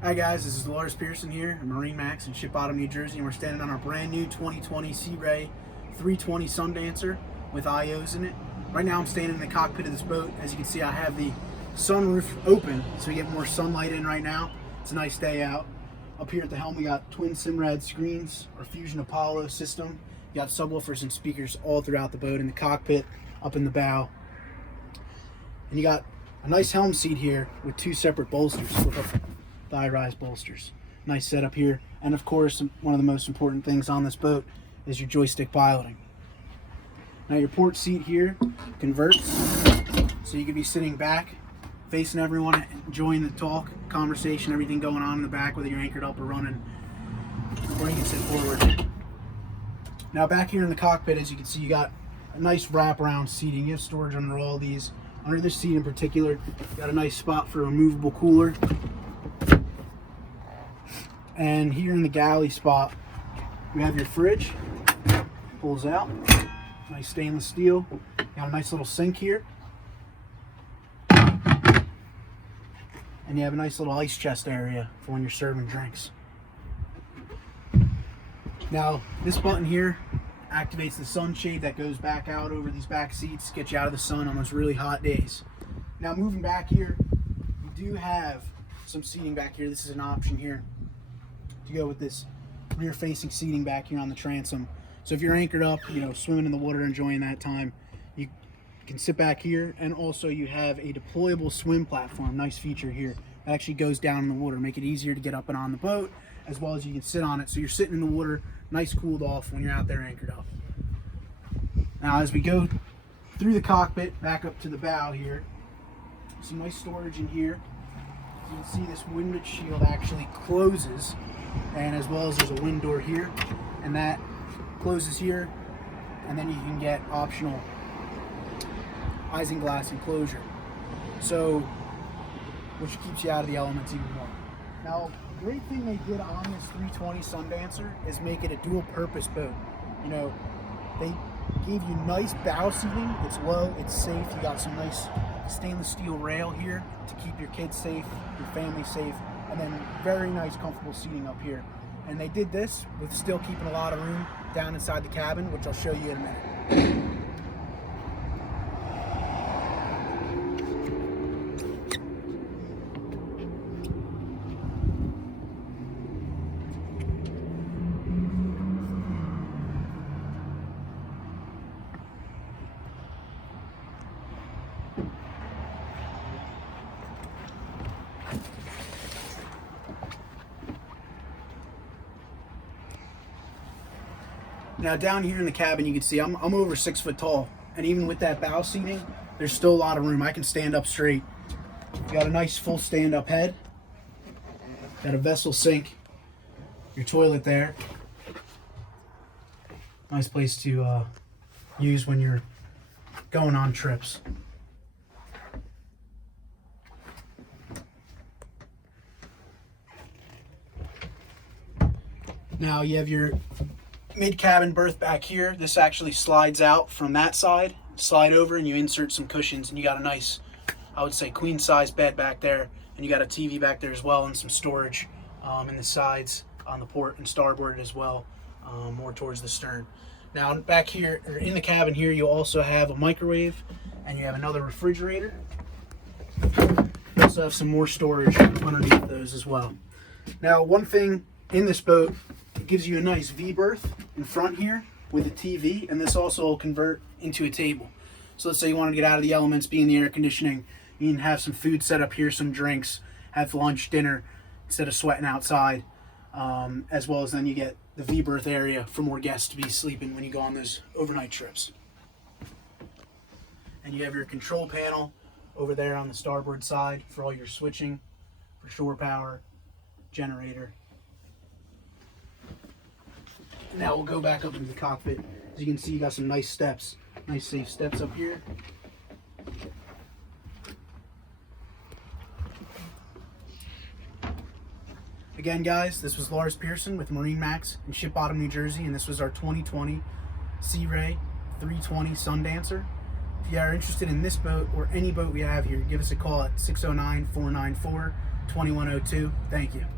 Hi guys, this is Lars Pearson here at MarineMax in Ship Bottom, New Jersey, and we're standing on our brand new 2020 Sea Ray 320 Sundancer with IOs in it. Right now I'm standing in the cockpit of this boat. As you can see, I have the sunroof open so we get more sunlight in right now. It's a nice day out. Up here at the helm we got twin Simrad screens, our Fusion Apollo system. You got subwoofers and speakers all throughout the boat, in the cockpit, up in the bow. And you got a nice helm seat here with two separate bolsters. Thigh rise bolsters. Nice setup here. And of course, one of the most important things on this boat is your joystick piloting. Now your port seat here converts, so you could be sitting back, facing everyone, enjoying the talk, conversation, everything going on in the back, whether you're anchored up or running, or you can sit forward. Now back here in the cockpit, as you can see, you got a nice wraparound seating. You have storage under all these. Under this seat in particular, you got a nice spot for a removable cooler. And here in the galley spot, you have your fridge. Pulls out. Nice stainless steel. Got a nice little sink here. And you have a nice little ice chest area for when you're serving drinks. Now, this button here activates the sunshade that goes back out over these back seats, gets you out of the sun on those really hot days. Now, moving back here, you do have some seating back here. This is an option here to go with this rear-facing seating back here on the transom. So if you're anchored up, swimming in the water, enjoying that time, you can sit back here. And also you have a deployable swim platform, nice feature here, that actually goes down in the water, make it easier to get up and on the boat, as well as you can sit on it. So you're sitting in the water, nice cooled off when you're out there anchored up. Now as we go through the cockpit, back up to the bow here, some nice storage in here. You can see this wind shield actually closes, and as well as there's a wind door here, and that closes here, and then you can get optional isinglass enclosure, so which keeps you out of the elements even more. Now, the great thing they did on this 320 Sundancer is make it a dual purpose boat. They gave you nice bow seating. It's low, it's safe. You got some nice stainless steel rail here to keep your kids safe, your family safe, and then very nice comfortable seating up here. And they did this with still keeping a lot of room down inside the cabin, which I'll show you in a minute. Now down here in the cabin, you can see I'm over 6 foot tall, and even with that bow seating, there's still a lot of room. I can stand up straight. You got a nice full stand-up head. Got a vessel sink. Your toilet there. Nice place to use when you're going on trips. Now you have your mid-cabin berth back here. This actually slides out from that side, slide over, and you insert some cushions, and you got a nice, I would say, queen size bed back there, and you got a TV back there as well, and some storage in the sides on the port and starboard as well, more towards the stern. Now back here, or in the cabin here, you also have a microwave, and you have another refrigerator. You also have some more storage underneath those as well. Now, one thing in this boat, it gives you a nice V berth in front here with a TV, and this also will convert into a table. So let's say you want to get out of the elements, be in the air conditioning, you can have some food set up here, some drinks, have lunch, dinner, instead of sweating outside, as well as then you get the V berth area for more guests to be sleeping when you go on those overnight trips. And you have your control panel over there on the starboard side for all your switching, for shore power, generator. Now we'll go back up into the cockpit. As you can see, you got some nice steps, nice safe steps up here. Again, guys, this was Lars Pearson with MarineMax in Ship Bottom, New Jersey, and this was our 2020 Sea Ray 320 Sundancer. If you are interested in this boat or any boat we have here, give us a call at 609-494 2102. Thank you.